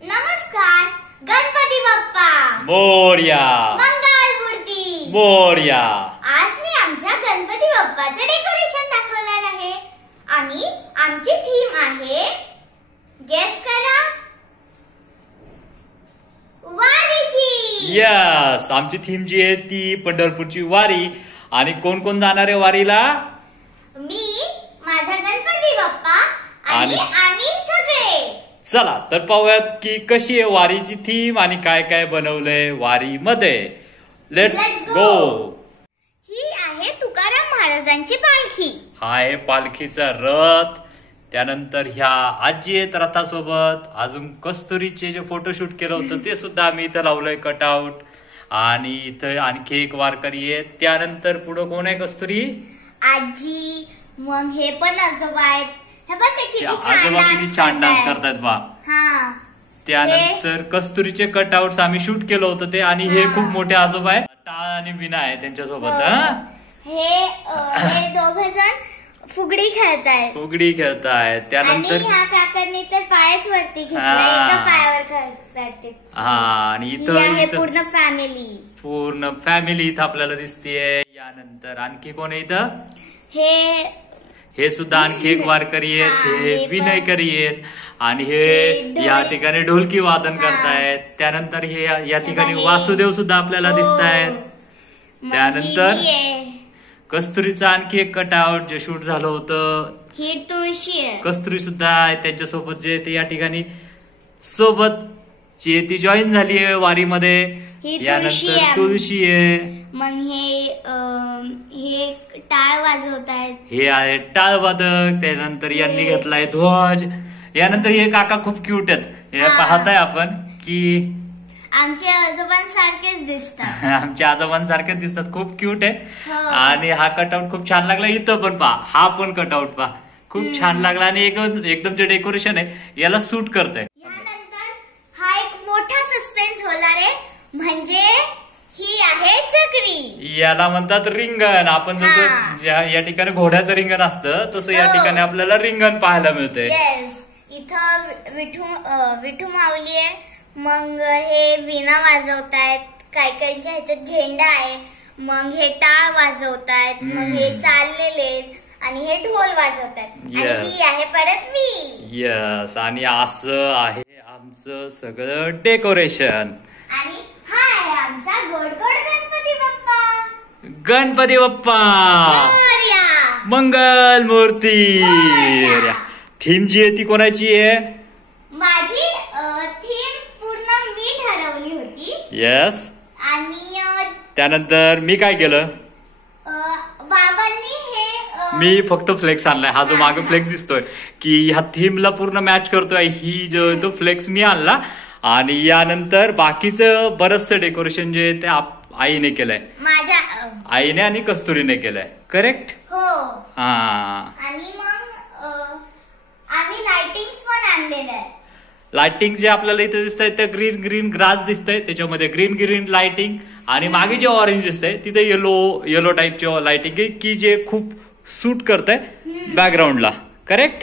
नमस्कार. गणपती बाप्पा मोरया. मंगलमूर्ती मोरया. आज मी आमच्या गणपती बाप्पाचे डेकोरेशन दाखवणार आहे आणि आमची थीम आहे, गेस करा, वारीची. यस, आमची थीम जी आहे ती पंढरपूरची वारी. आणि कोण कोण जाणार आहे वारीला? मी, माझा गणपती बाप्पा आणि आम्ही सगळे. चला तर पाहूयात की कशी आहे वारीची थीम आणि काय काय बनवलंय वारीमध्ये. Let's go. ही आहे तुकाराम महाराजांची पालखी. हा आहे पालखीचा रथ. त्यानंतर ह्या आजी आहेत रथासोबत. अजून कस्तुरीचे जे फोटोशूट केलं होतं ते सुद्धा आम्ही इथं लावलंय कटआउट. आणि इथं आणखी एक वारकरी आहे. त्यानंतर पुढं कोण आहे? कस्तुरी आजी. मग हे पण आजोबा आहेत. हे पण ते किती आजोबा किती छान डान्स करतायत बा. हा. त्यानंतर कस्तुरीचे कटआउट्स आम्ही शूट केलं होतं ते. आणि हे खूप मोठे आजोबा आहेत. टाळ आणि विना आहे त्यांच्यासोबत. हे दोघ जण फुगडी खेळतायत. फुगडी खेळतायत. त्यानंतर ह्या काकांनी तर पायच वरती घेतला, एका पायावर खेळतात. हा. आणि आहे इथं पूर्ण फॅमिली. पूर्ण फॅमिली इथं आपल्याला दिसतेय. यानंतर आणखी कोण आहे इथं? हे सुद्धा आणखी एक वारकरी आहेत. हे विनयकरी आहेत. आणि हे या ठिकाणी ढोलकी वादन करतायत. त्यानंतर हे या ठिकाणी वासुदेव सुद्धा आपल्याला दिसत आहेत. त्यानंतर कस्तुरीचं आणखी एक कटआउट जे शूट झालं होतं. ही तुळशी आहे. कस्तुरी सुद्धा आहे त्यांच्यासोबत जे ते या ठिकाणी सोबत जे ती जॉईन झाली आहे वारीमध्ये. यानंतर तुळशी आहे. मग हे टाळ वाजवत आहेत. हे आहे टाळ वादक. त्यानंतर यांनी घेतलाय ध्वज. यानंतर हे काका खूप क्यूट आहेत. हे पाहताय आपण की आमच्या आजोबांसारखेच दिसतात. आमच्या आजोबांसारखेच दिसतात. खूप क्यूट आहे. आणि हा कटआउट खूप छान लागला. इथं पण पहा, हा पण कटआउट पहा, खूप छान लागला. आणि एकदम जे डेकोरेशन आहे याला सूट करतंय. हा एक मोठा सस्पेन्स होणार आहे, म्हणजे ही आहे चक्री. याला म्हणतात रिंगण. आपण जसं या ठिकाणी घोड्याचं रिंगण असतं तसं या ठिकाणी आपल्याला रिंगण पाहायला मिळतंय. इथं विठू माऊली आहे. मग हे विणा वाजवतायत. काही काहींच्या ह्याच्यात झेंडा आहे. मग हे टाळ वाजवतायत. मग हे चाललेले आणि हे ढोल वाजवतात. आणि ही आहे परत मी. यस. आणि असं आहे आमचं सगळं डेकोरेशन. आणि हा आहे आमचा गोड गोड गणपती बाप्पा. गणपती बाप्पा मंगल मूर्ती. थीम जी आहे ती कोणाची आहे? माझी थीम पूर्ण मी ठरवली होती. यस. आणि त्यानंतर मी काय केलं? बाबांनी मी फक्त फ्लेक्स आणलाय. हा जो मागे फ्लेक्स दिसतोय की ह्या थीमला पूर्ण मॅच करतोय. ही जो तो फ्लेक्स मी आणला. आणि यानंतर बाकीचं बरचसं डेकोरेशन जे ते आईने केलंय. माझ्या आईने आणि कस्तुरीने केलंय. करेक्ट. हो. आणि मग आम्ही लाइटिंग्स पण आणलेल्या आहेत. लाइटिंग जे आपल्याला इथे दिसत आहे ते ग्रीन ग्रीन ग्रास दिसतंय. त्याच्यामध्ये ग्रीन ग्रीन लाइटिंग. आणि मागे जे ऑरेंज दिसतंय तिथे येलो टाईपची लाइटिंग आहे की जे खूप सूट करत आहे बॅकग्राऊंडला. करेक्ट.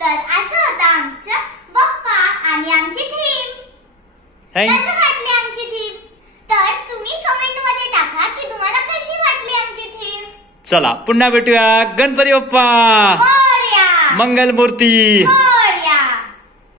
तर असं होतं आमचं बाप्पा आणि आमची थीम. कसं वाटली आमची थीम? तर तुम्ही कमेंट मध्ये टाका की तुम्हाला कशी वाटली आमची थीम. चला पुन्हा भेटूया. गणपती बाप्पा मोरया. मंगल मूर्ती.